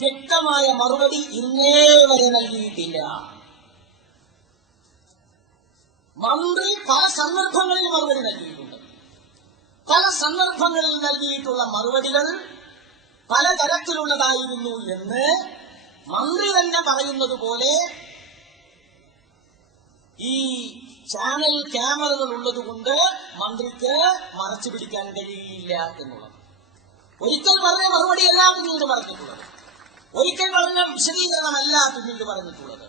വ്യക്തമായ മറുപടി ഇന്നേ വരെ നൽകിയിട്ടില്ല. മന്ത്രി പല സന്ദർഭങ്ങളിൽ മറുപടി നൽകിയിട്ടുണ്ട്. പല സന്ദർഭങ്ങളിൽ നൽകിയിട്ടുള്ള മറുപടികൾ പലതരത്തിലുള്ളതായിരുന്നു എന്ന് മന്ത്രി തന്നെ പറയുന്നത് പോലെ ഈ ചാനൽ ക്യാമറകൾ ഉള്ളതുകൊണ്ട് മന്ത്രിക്ക് മറച്ചു പിടിക്കാൻ കഴിയില്ല എന്നുള്ളത്. ഒരിക്കൽ പറഞ്ഞ മറുപടിയല്ല പിന്നീട് പറഞ്ഞിട്ടുള്ളത്, ഒരിക്കൽ പറഞ്ഞ വിശദീകരണമല്ല പിന്നീട് പറഞ്ഞിട്ടുള്ളത്.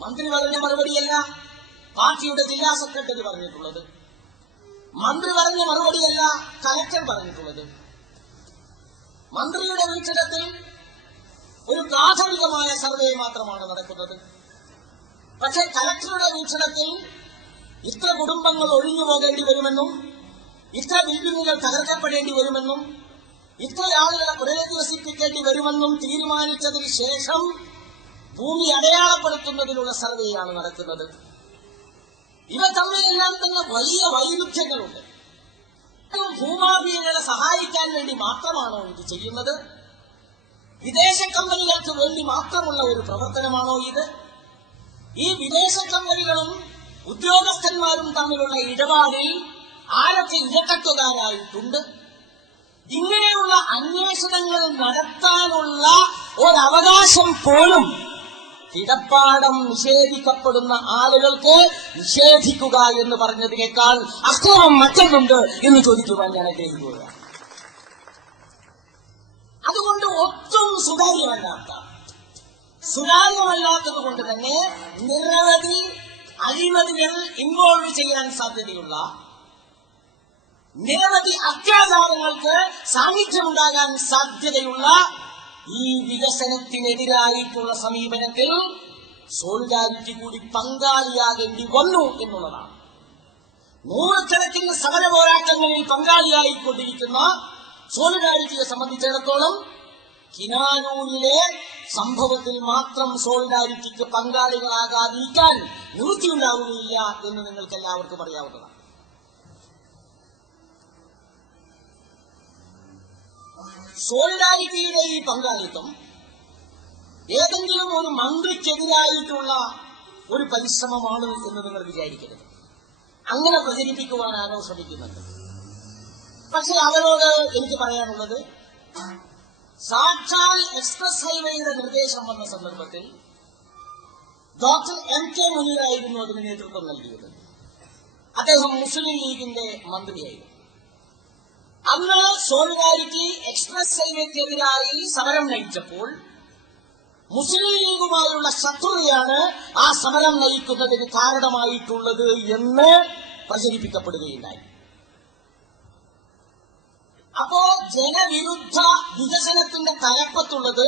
മന്ത്രി പറഞ്ഞ മറുപടിയല്ല പാർട്ടിയുടെ ജില്ലാ സെക്രട്ടറി പറഞ്ഞിട്ടുള്ളത്, മന്ത്രി പറഞ്ഞ മറുപടിയല്ല കലക്ടർ പറഞ്ഞിട്ടുള്ളത്. മന്ത്രിയുടെ വീക്ഷണത്തിൽ ഒരു പ്രാഥമികമായ സർവേ മാത്രമാണ് നടക്കുന്നത്. പക്ഷേ കലക്ടറുടെ വീക്ഷണത്തിൽ ഇത്ര കുടുംബങ്ങൾ ഒഴിഞ്ഞു പോകേണ്ടി വരുമെന്നും ഇത്ര ബിൽഡിങ്ങുകൾ തകർക്കപ്പെടേണ്ടി വരുമെന്നും ഇത്ര ആളുകളെ പുനരധിവസിപ്പിക്കേണ്ടി വരുമെന്നും തീരുമാനിച്ചതിന് ശേഷം ഭൂമി അടയാളപ്പെടുത്തുന്നതിനുള്ള സർവേയാണ് നടക്കുന്നത്. ഇവ തമ്മിലെല്ലാം തന്നെ വലിയ വൈരുദ്ധ്യങ്ങളുണ്ട്. ഭൂമാഫിയകളെ സഹായിക്കാൻ വേണ്ടി മാത്രമാണോ ഇത് ചെയ്യുന്നത്? വിദേശ കമ്പനികൾക്ക് വേണ്ടി മാത്രമുള്ള ഒരു പ്രവർത്തനമാണോ ഇത്? ഈ വിദേശ കമ്പനികളും ഉദ്യോഗസ്ഥന്മാരും തമ്മിലുള്ള ഇടപാടിൽ ആരൊക്കെ ഇരട്ടത്തുകാരായിട്ടുണ്ട്? ഇങ്ങനെയുള്ള അന്വേഷണങ്ങൾ നടത്താനുള്ള ഒരവകാശം പോലും കിടപ്പാടം നിഷേധിക്കപ്പെടുന്ന ആളുകൾക്ക് നിഷേധിക്കുക എന്ന് പറഞ്ഞതിനേക്കാൾ അക്രമം മറ്റൊന്നുണ്ട് എന്ന് ചോദിക്കുവാൻ ഞാൻ ആഗ്രഹിക്കുകയാണ്. അതുകൊണ്ട് ഒട്ടും സുതാര്യമല്ലാത്തത് കൊണ്ട് തന്നെ നിരവധി അഴിമതികൾ ഇൻവോൾവ് ചെയ്യാൻ സാധ്യതയുള്ള, നിരവധി അത്യാചാരങ്ങൾക്ക് സാന്നിധ്യമുണ്ടാകാൻ സാധ്യതയുള്ള ഈ വികസനത്തിനെതിരായിട്ടുള്ള സമീപനത്തിൽ സോളിഡാരിറ്റി കൂടി പങ്കാളിയാകേണ്ടി വന്നു എന്നുള്ളതാണ്. നൂറുകണക്കിന് സമര പോരാട്ടങ്ങളിൽ പങ്കാളിയായിക്കൊണ്ടിരിക്കുന്ന സോളിഡാരിറ്റിയെ സംബന്ധിച്ചിടത്തോളം കിനാനൂരിലെ സംഭവത്തിൽ മാത്രം സോളിഡാരിറ്റിക്ക് പങ്കാളികളാകാതിരിക്കാൻ നിവൃത്തിയുണ്ടാവുകയില്ല എന്ന് നിങ്ങൾക്ക് എല്ലാവർക്കും അറിയാവുന്നതാണ്. സോളിഡാരിറ്റിയുടെ ഈ പങ്കാളിത്തം ഏതെങ്കിലും ഒരു മന്ത്രിക്കെതിരായിട്ടുള്ള ഒരു പരിശ്രമമാണ് എന്ന് നിങ്ങൾ വിചാരിക്കരുത്. അങ്ങനെ പ്രചരിപ്പിക്കുവാനാണോ ശ്രമിക്കുന്നത്? പക്ഷെ അവരോട് എനിക്ക് പറയാനുള്ളത്, സാക്ഷാൽ എക്സ്പ്രസ് ഹൈവേയുടെ നിർദ്ദേശം വന്ന സന്ദർഭത്തിൽ ഡോക്ടർ MK മുനീറായിരുന്നു അതിന് നേതൃത്വം നൽകിയത്. അദ്ദേഹം മുസ്ലിം ലീഗിന്റെ മന്ത്രിയായിരുന്നു. അന്ന് സോളിഡാരിറ്റി എക്സ്പ്രസ് ഹൈവേക്കെതിരായി സമരം നയിച്ചപ്പോൾ മുസ്ലിം ലീഗുമായുള്ള ശത്രുതയാണ് ആ സമരം നയിക്കുന്നതിന് കാരണമായിട്ടുള്ളത് എന്ന് പ്രചരിപ്പിക്കപ്പെടുകയുണ്ടായി. അപ്പോ ജനവിരുദ്ധ വികസനത്തിന്റെ തലപ്പത്തുള്ളത്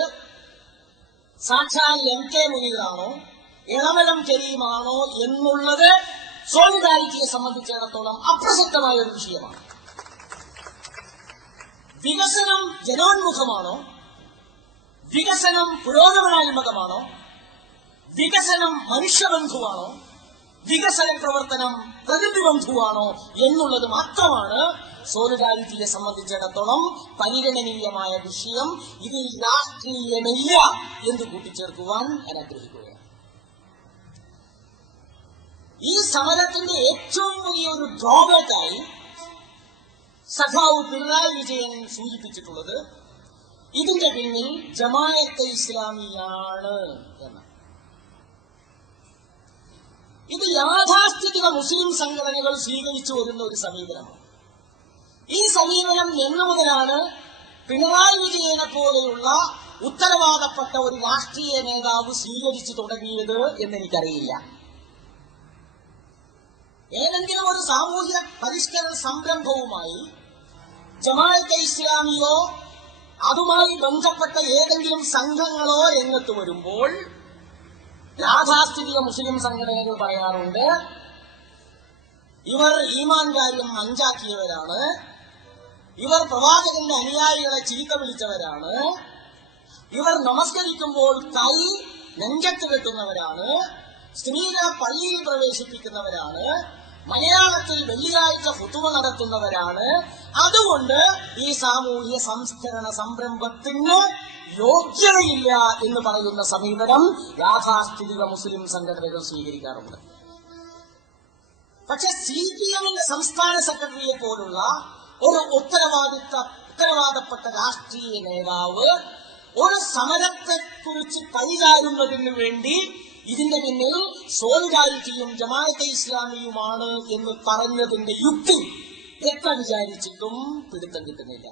സാക്ഷാൽ MK മുനീറാണോ ഇളമരം കരീമാണോ എന്നുള്ളത് സോളിഡാരിറ്റിയെ സംബന്ധിച്ചിടത്തോളം അപ്രസക്തമായ ഒരു വിഷയമാണ്. വികസനം ജനോന്മുഖമാണോ, വികസനം പുരോഗമനാത്മകമാണോ, വികസനം മനുഷ്യബന്ധുവാണോ, വികസന പ്രവർത്തനം പ്രകൃതിബന്ധുവാണോ എന്നുള്ളത് മാത്രമാണ് സോളിഡാരിറ്റിയെ സംബന്ധിച്ചിടത്തോളം പരിഗണനീയമായ വിഷയം. ഇതിൽ രാഷ്ട്രീയമില്ല എന്ന് കൂട്ടിച്ചേർക്കുവാൻ ഞാൻ ആഗ്രഹിക്കുകയാണ്. ഈ സമരത്തിന്റെ ഏറ്റവും വലിയൊരു ഡ്രോബാക്കായി സഖാവ് പിണറായി വിജയൻ സൂചിപ്പിച്ചിട്ടുള്ളത് ഇതിന്റെ പിന്നിൽ ജമാഅത്തെ ഇസ്ലാമിയാണ് എന്ന്. ഇത് യാഥാസ്ഥിതിക മുസ്ലിം സംഘടനകൾ സ്വീകരിച്ചു വരുന്ന ഒരു സമീപനമാണ്. ഈ സമീപനം എന്നു മുതലാണ് പിണറായി വിജയനെ പോലെയുള്ള ഉത്തരവാദപ്പെട്ട ഒരു രാഷ്ട്രീയ നേതാവ് സ്വീകരിച്ചു തുടങ്ങിയത് എന്നെനിക്കറിയില്ല. ഏതെങ്കിലും ഒരു സാമൂഹ്യ പരിഷ്കരണ സംരംഭവുമായി ജമാഅത്തെ ഇസ്ലാമിയോ അതുമായി ബന്ധപ്പെട്ട ഏതെങ്കിലും സംഘങ്ങളോ രംഗത്ത് വരുമ്പോൾ യാഥാസ്ഥിതിക മുസ്ലിം സംഘടനകൾ പറയാറുണ്ട്, ഇവർ ഈമാൻ കാര്യം മഞ്ചാക്കിയവരാണ്, ഇവർ പ്രവാചകന്റെ അനുയായികളെ ചീത്ത വിളിച്ചവരാണ്, ഇവർ നമസ്കരിക്കുമ്പോൾ കൈ നെഞ്ചത്ത് കെട്ടുന്നവരാണ്, സ്ത്രീകളെ പള്ളിയിൽ പ്രവേശിപ്പിക്കുന്നവരാണ്, മലയാളത്തിൽ വെള്ളിയാഴ്ച ഫുതുവ നടത്തുന്നവരാണ്. അതുകൊണ്ട് ഈ സാമൂഹ്യ സംസ്കരണ സംരംഭത്തിന് യോഗ്യതയില്ല എന്ന് പറയുന്ന സമീപനം യാഥാസ്ഥിതിക മുസ്ലിം സംഘടനകൾ സ്വീകരിക്കാറുണ്ട്. പക്ഷെ CPM-ന്റെ സംസ്ഥാന സെക്രട്ടറിയെ പോലുള്ള ഒരു ഉത്തരവാദപ്പെട്ട രാഷ്ട്രീയ നേതാവ് ഒരു സമരത്തെക്കുറിച്ച് പരിചാരുന്നതിന് വേണ്ടി ഇതിന്റെ പിന്നിൽ സോളിഡാരിറ്റിയും ജമാഅത്തെ ഇസ്ലാമിയുമാണ് എന്ന് പറഞ്ഞതിന്റെ യുക്തി എത്ര വിചാരിച്ചിട്ടും പിടുത്തം കിട്ടുന്നില്ല.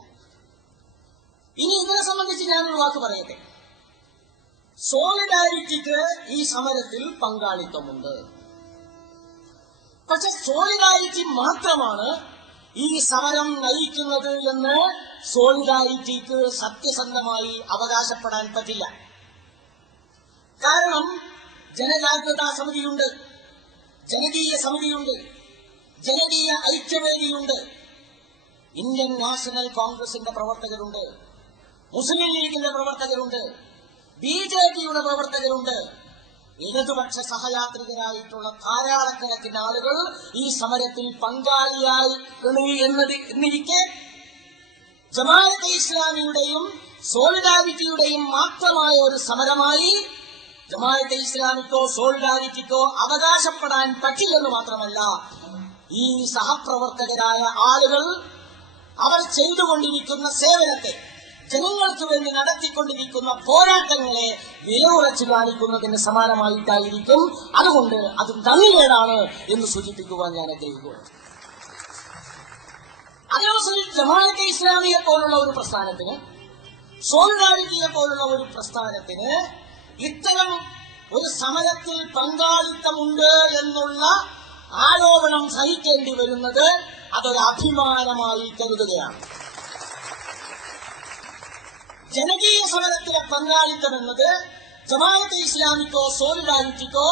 ഇനി ഇതിനെ സംബന്ധിച്ച് ഞാനൊരു വാക്ക് പറയട്ടെ. സോളിഡാരിറ്റിക്ക് ഈ സമരത്തിൽ പങ്കാളിത്തമുണ്ട്. പക്ഷെ സോളിഡാരിറ്റി മാത്രമാണ് ഈ സമരം നയിക്കുന്നത് എന്ന് സോളിഡാരിറ്റിക്ക് സത്യസന്ധമായി അവകാശപ്പെടാൻ പറ്റില്ല. കാരണം ജനജാഗ്രതാ സമിതിയുണ്ട്, ജനകീയ സമിതിയുണ്ട്, ജനകീയ ഐക്യവേദിയുണ്ട്, ഇന്ത്യൻ നാഷണൽ കോൺഗ്രസിന്റെ പ്രവർത്തകരുണ്ട്, മുസ്ലിം ലീഗിന്റെ പ്രവർത്തകരുണ്ട്, BJP-യുടെ പ്രവർത്തകരുണ്ട്, ഇടതുപക്ഷ സഹയാത്രികരായിട്ടുള്ള ധാരാളക്കണക്കിന് ആളുകൾ ഈ സമരത്തിൽ പങ്കാളിയായി എന്നിരിക്കെ ജമാഅത്തെ ഇസ്ലാമിയുടെയും സോളിഡാരിറ്റിയുടെയും മാത്രമായ ഒരു സമരമായി ജമാഅത്തെ ഇസ്ലാമിക്കോ സോളിഡാരിറ്റിക്കോ അവകാശപ്പെടാൻ പറ്റില്ലെന്ന് മാത്രമല്ല, ഈ സഹപ്രവർത്തകരായ ആളുകൾ അവർ ചെയ്തുകൊണ്ടിരിക്കുന്ന സേവനത്തെ, ജനങ്ങൾക്ക് വേണ്ടി നടത്തിക്കൊണ്ടിരിക്കുന്ന പോരാട്ടങ്ങളെ വിലയുറച്ചു കാണിക്കുന്നതിന് സമാനമായിട്ടായിരിക്കും. അതുകൊണ്ട് അത് തന്നിലേതാണ് എന്ന് സൂചിപ്പിക്കുവാൻ ഞാൻ ആഗ്രഹിക്കുകയാണ്. അതേസമയം ജമാഅത്തെ ഇസ്ലാമിയെ പോലുള്ള ഒരു പ്രസ്ഥാനത്തിന്, സോളിഡാരിറ്റിയെ പോലുള്ള ഒരു പ്രസ്ഥാനത്തിന് ഇത്തരം ഒരു സമരത്തിൽ പങ്കാളിത്തമുണ്ട് എന്നുള്ള ആരോപണം സഹിക്കേണ്ടി വരുന്നത് അതൊരു അഭിമാനമായി കരുതുകയാണ്. ജനകീയ സമരത്തിലെ പങ്കാളിത്തം എന്നത് ജമാഅത്തെ ഇസ്ലാമിക്കോ സോളിഡാരിറ്റിക്കോ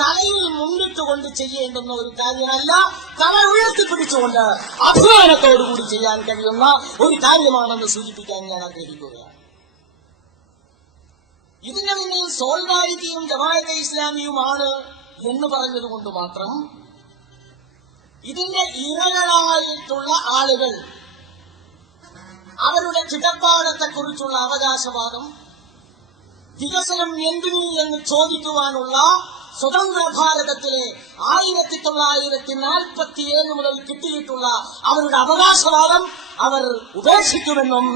തലയിൽ മുന്നിട്ടുകൊണ്ട് ചെയ്യേണ്ടുന്ന ഒരു കാര്യമല്ല, തല ഉയർത്തിപ്പിടിച്ചുകൊണ്ട് അഭിമാനത്തോടുകൂടി ചെയ്യാൻ കഴിയുന്ന ഒരു കാര്യമാണെന്ന് സൂചിപ്പിക്കാൻ ഞാൻ ആഗ്രഹിക്കുകയാണ്. ഇതിന്റെ പിന്നിൽ സോളിഡാരിറ്റിയും ജമാഅത്തെ ഇസ്ലാമിയുമാണ് എന്ന് പറഞ്ഞതുകൊണ്ട് മാത്രം ഇതിന്റെ ഇരകളായിട്ടുള്ള ആളുകൾ അവരുടെ കിടപ്പാടത്തെക്കുറിച്ചുള്ള അവകാശവാദം, വികസനം എന്തിനു എന്ന് ചോദിക്കുവാനുള്ള സ്വതന്ത്ര ഭാരതത്തിലെ 1947 മുതൽ കിട്ടിയിട്ടുള്ള അവരുടെ അവകാശവാദം അവർ ഉപേക്ഷിക്കുമെന്നും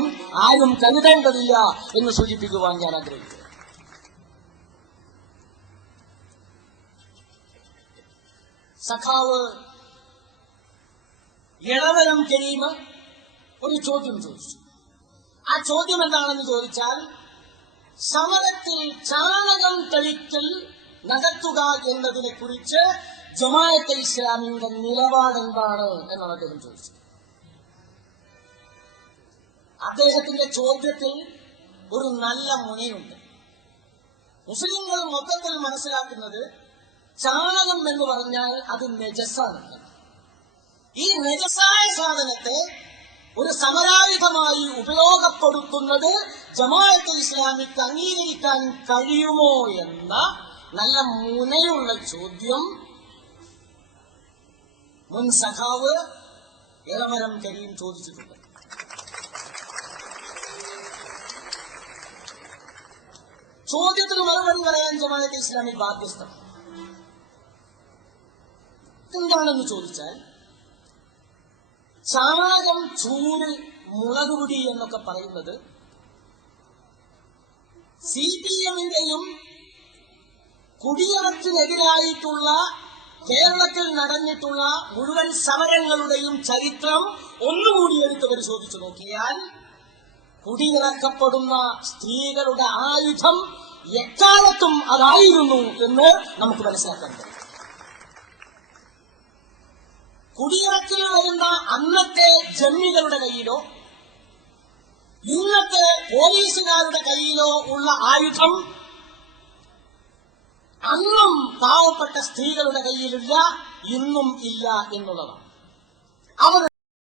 ആരും കരുതേണ്ടതില്ല എന്ന് സൂചിപ്പിക്കുവാൻ ഞാൻ ആഗ്രഹിക്കുന്നു. സഖാവ് ഇളവരം കരീം ഒരു ചോദ്യം ചോദിച്ചു. ആ ചോദ്യം എന്താണെന്ന് ചോദിച്ചാൽ, സമരത്തിൽ ചാണകം തളിക്കൽ നടത്തുക എന്നതിനെ കുറിച്ച് ജമാഅത്തെ ഇസ്ലാമിയുടെ നിലപാടെന്താണ് എന്നാണ് അദ്ദേഹം ചോദിച്ചത്. അദ്ദേഹത്തിന്റെ ചോദ്യത്തിൽ ഒരു നല്ല മുനയുണ്ട്. മുസ്ലിങ്ങൾ മൊത്തത്തിൽ മനസ്സിലാക്കുന്നത് ചാണകം എന്ന് പറഞ്ഞാൽ അത് നജസാണ്. ഈ നജസായ സാധനത്തെ ഒരു സമരായുധമായി ഉപയോഗപ്പെടുത്തുന്നത് ജമാഅത്തെ ഇസ്ലാമിക്ക് അംഗീകരിക്കാൻ കഴിയുമോ എന്ന നല്ല മുനയുള്ള ചോദ്യം മുൻ സഖാവ് ഇളമരം കരീം ചോദിച്ചിട്ടുണ്ട്. ചോദ്യത്തിന് മറുപടി പറയാൻ ജമാഅത്തെ ഇസ്ലാമി ബാധ്യസ്ഥ. എന്താണെന്ന് ചോദിച്ചാൽ, ചാണകം, ചൂട്, മുളകുപൊടി എന്നൊക്കെ പറയുന്നത് CPM-ന്റെയും കുടിയിറക്കിനെതിരായിട്ടുള്ള കേരളത്തിൽ നടന്നിട്ടുള്ള മുഴുവൻ സമരങ്ങളുടെയും ചരിത്രം ഒന്നുകൂടി എടുത്ത് പരിശോധിച്ചു നോക്കിയാൽ കുടിയിറക്കപ്പെടുന്ന സ്ത്രീകളുടെ ആയുധം എക്കാലത്തും അതായിരുന്നു എന്ന് നമുക്ക് മനസ്സിലാക്കാൻ കഴിയും. കുടിയിറക്കിൽ വരുന്ന അന്നത്തെ ജമ്മികളുടെ കയ്യിലോ ഇന്നത്തെ പോലീസുകാരുടെ കയ്യിലോ ഉള്ള ആയുധം അന്നും പാവപ്പെട്ട സ്ത്രീകളുടെ കയ്യിലില്ല, ഇന്നും ഇല്ല എന്നുള്ളതാണ്. അവർ